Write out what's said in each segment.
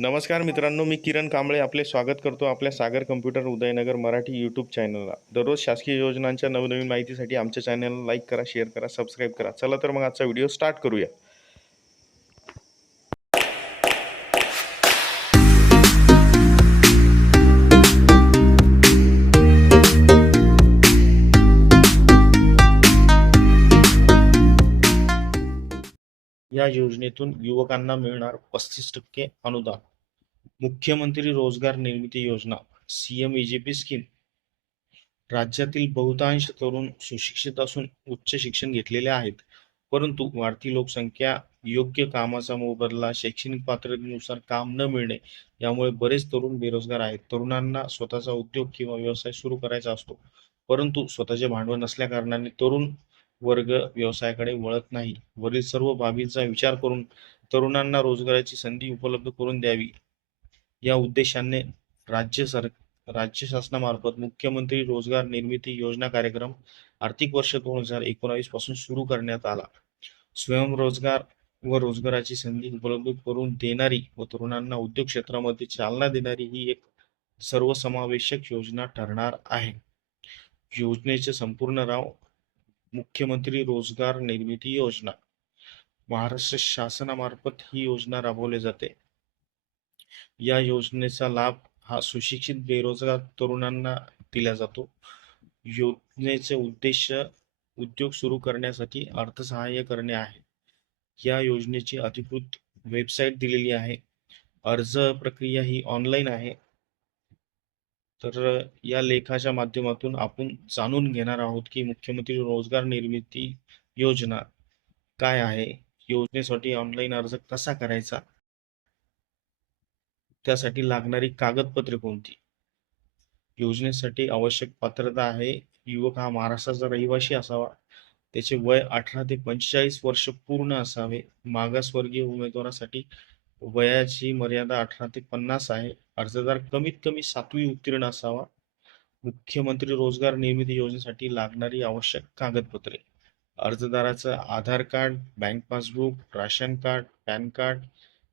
नमस्कार मित्रांनो मी किरण कांबळे आपले स्वागत करतो आपल्या सागर कम्प्युटर उदयनगर मराठी यूट्यूब चॅनलला दररोज शासकीय योजनांच्या नवनवीन माहितीसाठी आमच्या चॅनलला लाईक करा शेअर करा सबस्क्राईब करा. चला तर मग आजचा व्हिडिओ स्टार्ट करूया. या योजनेतून युवकांना मिळणार पस्तीस टक्के अनुदान. मुख्यमंत्री रोजगार निर्मिती योजना सीएम पी स्कीम राज्यातील बहुतांश तरुण सुशिक्षित असून उच्च शिक्षण घेतलेले आहेत. परंतु वाढती लोकसंख्या योग्य कामाचा मोबदला शैक्षणिक पात्रतेनुसार काम न मिळणे यामुळे बरेच तरुण बेरोजगार आहेत. तरुणांना स्वतःचा उद्योग किंवा व्यवसाय सुरू करायचा असतो. परंतु स्वतःचे भांडवल नसल्या कारणाने तरुण वर्ग व्यवसायाकडे वळत नाही. वरील सर्व बाबींचा विचार करून तरुणांना रोजगाराची संधी उपलब्ध करून द्यावी. या उद्देशाने राज्य सर राज्य शासनामार्फत मुख्यमंत्री रोजगार निर्मिती योजना कार्यक्रम आर्थिक वर्ष दोन हजार एकोणावीसपासून सुरू करण्यात आला. स्वयंरोजगार व रोजगाराची संधी उपलब्ध करून देणारी व तरुणांना उद्योग क्षेत्रामध्ये चालना देणारी ही एक सर्वसमावेशक योजना ठरणार आहे. योजनेचे संपूर्ण नाव मुख्यमंत्री रोजगार निर्मिती योजना. महाराष्ट्र शासनामार्फत ही योजना राबवली जाते. या योजनेचा लाभ हा सुशिक्षित बेरोजगार तरुणांना दिला जातो. योजनेचे उद्देश उद्योग सुरू करण्यासाठी अर्थसहाय्य करणे आहे. या योजनेची अधिकृत वेबसाईट दिलेली आहे. अर्ज प्रक्रिया ही ऑनलाईन आहे. तर या लेखाच्या माध्यमातून आपण जाणून घेणार आहोत की मुख्यमंत्री रोजगार निर्मिती योजना काय आहे? योजनेसाठी ऑनलाईन अर्ज कसा करायचा? त्यासाठी लागणारी कागदपत्रे कोणती? योजनेसाठी आवश्यक पात्रता आहे. युवक हा महाराष्ट्राचा रहिवासी असावा. त्याचे वय अठरा ते पंचेचाळीस वर्ष पूर्ण असावे. मागासवर्गीय उमेदवारासाठी वयाची मर्यादा अठरा ते पन्नास आहे. अर्जदार कमीत कमी सातवी उत्तीर्ण असावा. मुख्यमंत्री रोजगार निर्मिती योजनेसाठी लागणारी आवश्यक कागदपत्रे. अर्जदाराचं Aadhaar card bank passbook ration card PAN card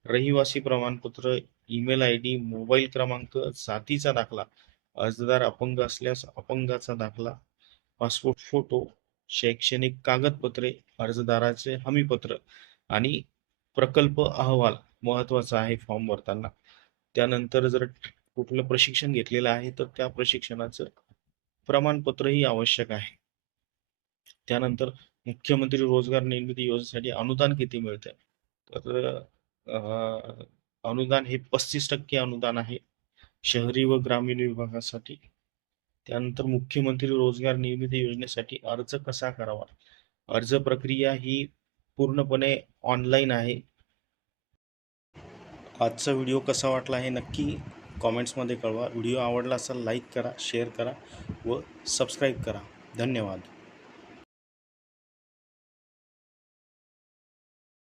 रहिवासी प्रमाणपत्र ईमेल आय डी मोबाईल क्रमांक जातीचा दाखला अर्जदार अपंग असल्यास अपंगाचा दाखला पासपोर्ट फोटो शैक्षणिक कागदपत्रे अर्जदाराचे हमीपत्र आणि प्रकल्प अहवाल. महत्त्वाचा आहे फॉर्म भरताना. त्यानंतर जर कुठलं प्रशिक्षण घेतलेलं आहे तर त्या प्रशिक्षणाचं प्रमाणपत्रही आवश्यक आहे. त्यानंतर मुख्यमंत्री रोजगार निर्मिती योजनेसाठी अनुदान किती मिळते तर अनुदान हे पस्तीस टक्के अनुदान आहे शहरी व ग्रामीण विभागासाठी. त्यानंतर मुख्यमंत्री रोजगार निर्मिती योजनेसाठी अर्ज कसा करावा? अर्ज प्रक्रिया ही पूर्णपणे ऑनलाईन आहे. आजचा व्हिडिओ कसा वाटला हे नक्की कॉमेंट्समध्ये कळवा. व्हिडिओ आवडला असेल लाईक करा शेअर करा व सबस्क्राईब करा. धन्यवाद.